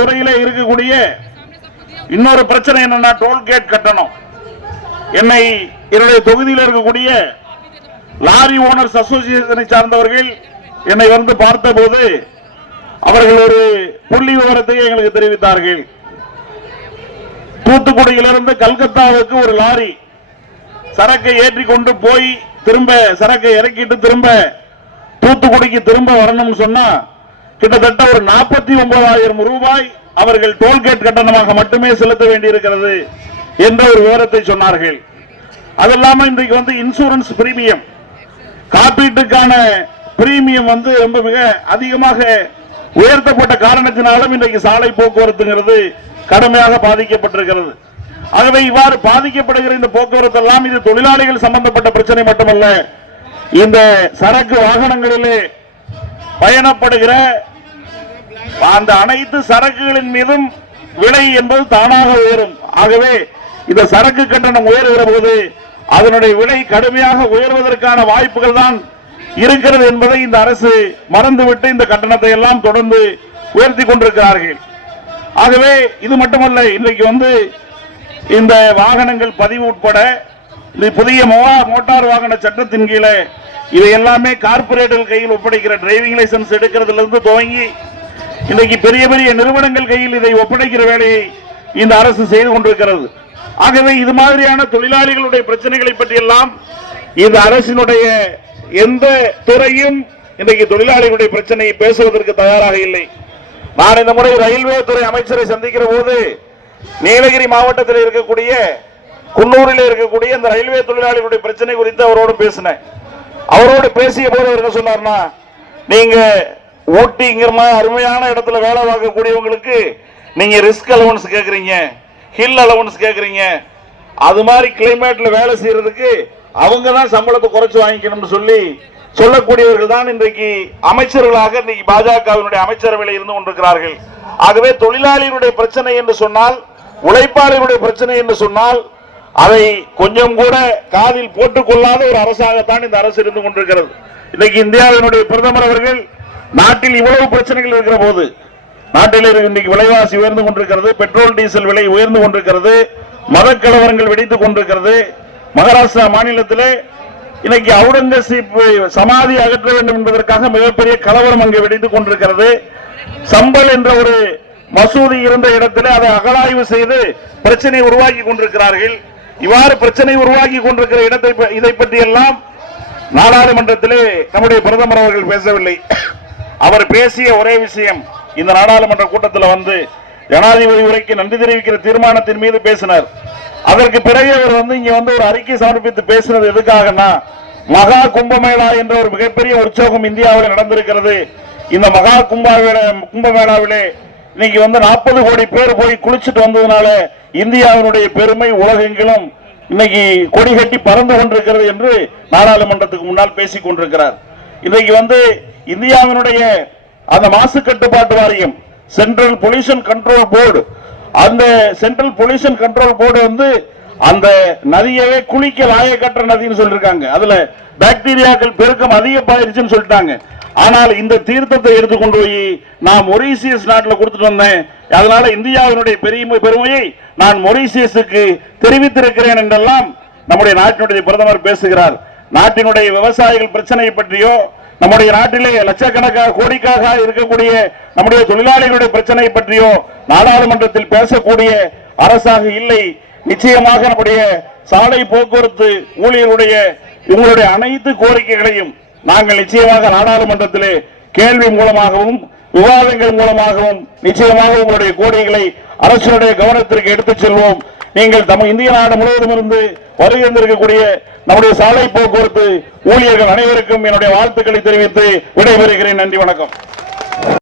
துறையில இருக்கக்கூடிய இன்னொரு பிரச்சனை என்னன்னா டோல்கேட் கட்டணம். என்னை என்னுடைய தொகுதியில் இருக்கக்கூடிய லாரி ஓனர்ஸ் அசோசியேஷனை சார்ந்தவர்கள் என்னை வந்து பார்த்தபோது அவர்கள் ஒரு புள்ளி விவரத்தை எங்களுக்கு தெரிவித்தார்கள். தூத்துக்குடியிலிருந்து கல்கத்தாவுக்கு ஒரு லாரி சரக்கை ஏற்றி கொண்டு போய் திரும்ப சரக்கை இறக்கிட்டு திரும்ப தூத்துக்குடிக்கு திரும்ப வரணும்னு சொன்னா கிட்டத்தட்ட ஒரு நாற்பத்தி ஒன்பதாயிரம் ரூபாய் அவர்கள் டோல்கேட் கட்டணமாக மட்டுமே செலுத்த வேண்டியிருக்கிறது என்ற ஒரு விவரத்தை சொன்னார்கள். அது இல்லாம இன்றைக்கு வந்து இன்சூரன்ஸ் பிரீமியம் காப்பீட்டுக்கான பிரீமியம் வந்து ரொம்ப மிக அதிகமாக உயர்த்தப்பட்ட காரணத்தினாலும் இன்றைக்கு சாலை போக்குவரத்துங்கிறது கடுமையாக பாதிக்கப்பட்டிருக்கிறது. ஆகவே இவ்வாறு பாதிக்கப்படுகிற இந்த போக்குவரத்து எல்லாம் இது தொழிலாளிகள் சம்பந்தப்பட்ட பிரச்சனை மட்டுமல்ல இந்த சரக்கு வாகனங்களிலே பயணப்படுகிற அந்த அனைத்து சரக்குகளின் மீதும் விலை என்பது தானாக உயரும். ஆகவே இந்த சரக்கு கட்டணம் உயர்கிற போது அதனுடைய விலை கடுமையாக உயர்வதற்கான வாய்ப்புகள் தான் இருக்கிறது என்பதை இந்த அரசு மறந்துவிட்டு இந்த கட்டணத்தை எல்லாம் தொடர்ந்து உயர்த்தி கொண்டிருக்கிறார்கள். ஆகவே இது மட்டுமல்ல இன்றைக்கு வந்து இந்த வாகனங்கள் பதிவு உட்பட இந்த புதிய மோட்டார் வாகன சட்டத்தின் கீழே இவை எல்லாமே கார்பரேட்டுகள் கையில் ஒப்படைக்கிற டிரைவிங் லைசன்ஸ் எடுக்கிறதுல இருந்து துவங்கி இன்றைக்கு பெரிய பெரிய நிறுவனங்கள் கையில் இதை ஒப்படைக்கிற வேலையை இந்த அரசு செய்து கொண்டிருக்கிறது. ஆகவே இது மாதிரியான தொழிலாளிகளுடைய பிரச்சனைகளை பற்றியெல்லாம் இந்த அரசினுடைய எந்த துறையும் இன்றைக்கு தொழிலாளிகளுடைய பிரச்சனையை பேசுவதற்கு தயாராக இல்லை. நான் இந்த முறை ரயில்வே துறை அமைச்சரை சந்திக்கிற போது நீலகிரி மாவட்டத்தில் இருக்கக்கூடிய குன்னூரில் இருக்கக்கூடிய இந்த ரயில்வே தொழிலாளிகளுடைய பிரச்சனை குறித்து அவரோடு பேசினேன். அவரோடு பேசிய போது அவர் என்ன சொன்னார்னா நீங்க ஊட்டிங்கிற மாதிரி அருமையான இடத்துல வேலை பார்க்கக்கூடியவங்களுக்கு நீங்க ரிஸ்க் அலவன்ஸ் கேட்குறீங்க ஹில் அலவன்ஸ் கேட்குறீங்க அது மாதிரி கிளைமேட்ல வேலை செய்யறதுக்கு அவங்க தான் சம்பளத்தை குறைச்சு வாங்கிக்கணும்னு சொல்லி சொல்லக்கூடியவர்கள் தான் இன்றைக்கு அமைச்சர்களாக இன்னைக்கு பாஜகவினுடைய அமைச்சரவையில் இருந்து கொண்டிருக்கிறார்கள். ஆகவே தொழிலாளியினுடைய பிரச்சனை என்று சொன்னால் உழைப்பாளர்களுடைய பிரச்சனை என்று சொன்னால் அதை கொஞ்சம் கூட காதில் போட்டுக்கொள்ளாத ஒரு அரசாகத்தான் இந்த அரசு இருந்து கொண்டிருக்கிறது. இன்னைக்கு இந்தியாவினுடைய பிரதமர் அவர்கள் நாட்டில் இவ்வளவு பிரச்சனைகள் இருக்கிற போது நாட்டில் இன்னைக்கு விலைவாசி உயர்ந்து கொண்டிருக்கிறது பெட்ரோல் டீசல் விலை உயர்ந்து கொண்டிருக்கிறது மதக்கலவரங்கள் வெடித்துக் கொண்டிருக்கிறது. மகாராஷ்டிரா மாநிலத்தில் இன்னைக்கு அவுரங்கசீப் சமாதி அகற்ற வேண்டும் என்பதற்காக மிகப்பெரிய கலவரம் அங்கே வெடித்துக் கொண்டிருக்கிறது. சம்பல் என்ற ஒரு மசூதி இருந்த இடத்திலே அதை அகலாய்வு செய்து பிரச்சனை உருவாக்கி கொண்டிருக்கிறார்கள். இவ்வாறு பிரச்சனை உருவாக்கி கொண்டிருக்கிற இடத்தை ப- இதை பற்றி எல்லாம் நாடாளுமன்றத்திலே நம்முடைய பிரதமர் அவர்கள் பேசவில்லை. அவர் பேசிய ஒரே விஷயம் இந்த நாடாளுமன்ற கூட்டத்தில் வந்து ஜனாதிபதி உரைக்கு நன்றி தெரிவிக்கிற தீர்மானத்தின் மீது பேசினார். அதற்கு பிறகு அவர் வந்து இங்க வந்து ஒரு அறிக்கை சமர்ப்பித்து பேசினது எதுக்காகனா மகா கும்பமேளா என்ற ஒரு மிகப்பெரிய உற்சோகம் இந்தியாவில் நடந்திருக்கிறது. இந்த மகா கும்பமேளா கும்பமேளாவிலே இன்னைக்கு வந்து நாற்பது கோடி பேர் போய் குளிச்சுட்டு வந்ததுனால இந்தியாவினுடைய பெருமை உலகெங்கிலும் இன்னைக்கு கொடி கட்டி பறந்து கொண்டிருக்கிறது என்று நாடாளுமன்றத்துக்கு முன்னால் பேசிக் கொண்டிருக்கிறார். இன்றைக்கு வந்து இந்தியாவினுடைய அந்த மாசு கட்டுப்பாட்டு வாரியம் சென்ட்ரல் பொல்யூஷன் கண்ட்ரோல் போர்டு அந்த சென்ட்ரல் பொல்யூஷன் கண்ட்ரோல் போர்டு வந்து அந்த நதியவே குளிக்க லாயக்கற்ற நதின்னு சொல்லியிருக்காங்க அதுல பாக்டீரியாக்கள் பெருக்கம் அதிகமாயிருச்சுன்னு சொல்லிட்டாங்க. ஆனால் இந்த தீர்த்தத்தை எடுத்து கொண்டு போய் நான் மொரீசியஸ் நாட்டில் கொடுத்துட்டு வந்தேன். அதனால இந்தியாவினுடைய பெரிய பெருமையை நான் மொரீசியஸுக்கு தெரிவித்திருக்கிறேன் என்றெல்லாம் நம்முடைய நாட்டினுடைய பிரதமர் பேசுகிறார். நாட்டினுடைய விவசாயிகள் பிரச்சனையை பற்றியோ நம்முடைய நாட்டிலே லட்சக்கணக்காக கோடிக்காக இருக்கக்கூடிய நம்முடைய தொழிலாளிகளுடைய பிரச்சனை பற்றியோ நாடாளுமன்றத்தில் பேசக்கூடிய அரசாக இல்லை. நிச்சயமாக நம்முடைய சாலை போக்குவரத்து ஊழியருடைய உங்களுடைய அனைத்து கோரிக்கைகளையும் நாங்கள் நிச்சயமாக நாடாளுமன்றத்திலே கேள்வி மூலமாகவும் விவாதங்கள் மூலமாகவும் நிச்சயமாக உங்களுடைய கோரிக்கைகளை அரசுடைய கவனத்திற்கு எடுத்துச் செல்வோம். நீங்கள் தம் இந்திய நாடு முழுவதும் இருந்து வருகின்றிருக்கக்கூடிய நம்முடைய சாலை போக்குவரத்து ஊழியர்கள் அனைவருக்கும் என்னுடைய வாழ்த்துக்களை தெரிவித்து விடைபெறுகிறேன். நன்றி வணக்கம்.